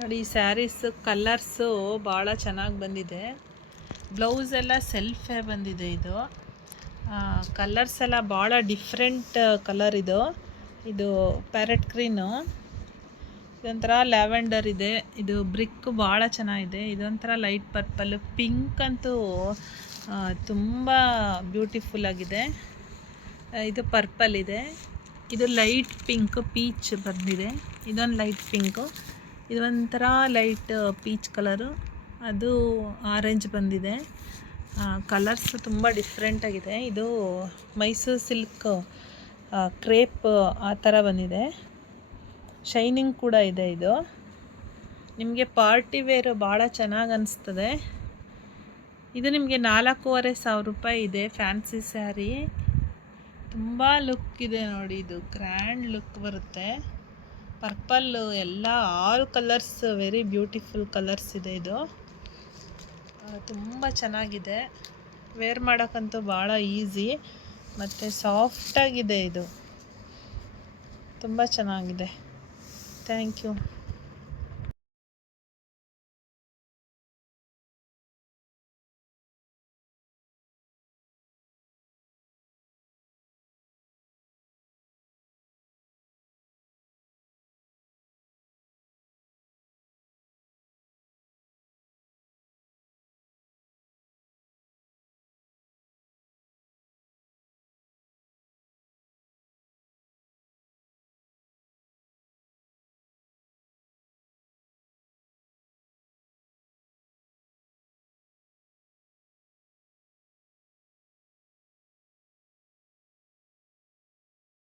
ನೋಡಿ ಈ ಸ್ಯಾರೀಸ್ ಕಲರ್ಸು ಭಾಳ ಚೆನ್ನಾಗಿ ಬಂದಿದೆ. ಬ್ಲೌಸ್ ಎಲ್ಲ ಸೆಲ್ಫೇ ಬಂದಿದೆ. ಇದು ಕಲರ್ಸ್ ಎಲ್ಲ ಭಾಳ ಡಿಫ್ರೆಂಟ್ ಕಲರ್. ಇದು ಪ್ಯಾರೆಟ್ ಗ್ರೀನು, ಇದೊಂಥರ ಲ್ಯಾವೆಂಡರ್ ಇದೆ. ಇದು ಬ್ರಿಕ್ ಭಾಳ ಚೆನ್ನಾಗಿದೆ. ಇದೊಂಥರ ಲೈಟ್ ಪರ್ಪಲ್, ಪಿಂಕ್ ಅಂತೂ ತುಂಬ ಬ್ಯೂಟಿಫುಲ್ ಆಗಿದೆ. ಇದು ಪರ್ಪಲ್ ಇದೆ. ಇದು ಲೈಟ್ ಪಿಂಕ್, ಪೀಚ್ ಬಂದಿದೆ. ಇದೊಂದು ಲೈಟ್ ಪಿಂಕು, ಇದೊಂಥರ ಲೈಟ್ ಪೀಚ್ ಕಲರು, ಅದು ಆರೆಂಜ್ ಬಂದಿದೆ. ಕಲರ್ಸ್ ತುಂಬ ಡಿಫ್ರೆಂಟಾಗಿದೆ. ಇದು ಮೈಸೂರು ಸಿಲ್ಕ್ ಕ್ರೇಪ್ ಆ ಥರ ಬಂದಿದೆ. ಶೈನಿಂಗ್ ಕೂಡ ಇದೆ. ಇದು ನಿಮಗೆ ಪಾರ್ಟಿ ವೇರು ಭಾಳ ಚೆನ್ನಾಗಿ ಅನಿಸ್ತದೆ. ಇದು ನಿಮಗೆ 4,500 ರೂಪಾಯಿ ಇದೆ. ಫ್ಯಾನ್ಸಿ ಸ್ಯಾರಿ ತುಂಬ ಲುಕ್ ಇದೆ ನೋಡಿ. ಇದು ಗ್ರ್ಯಾಂಡ್ ಲುಕ್ ಬರುತ್ತೆ. ಪರ್ಪಲ್ಲು ಎಲ್ಲ 6 ಕಲರ್ಸ್, ವೆರಿ ಬ್ಯೂಟಿಫುಲ್ ಕಲರ್ಸ್ ಇದೆ. ಇದು ತುಂಬ ಚೆನ್ನಾಗಿದೆ. ವೇರ್ ಮಾಡೋಕ್ಕಂತೂ ಭಾಳ ಈಸಿ ಮತ್ತು ಸಾಫ್ಟಾಗಿದೆ. ಇದು ತುಂಬ ಚೆನ್ನಾಗಿದೆ. Thank you.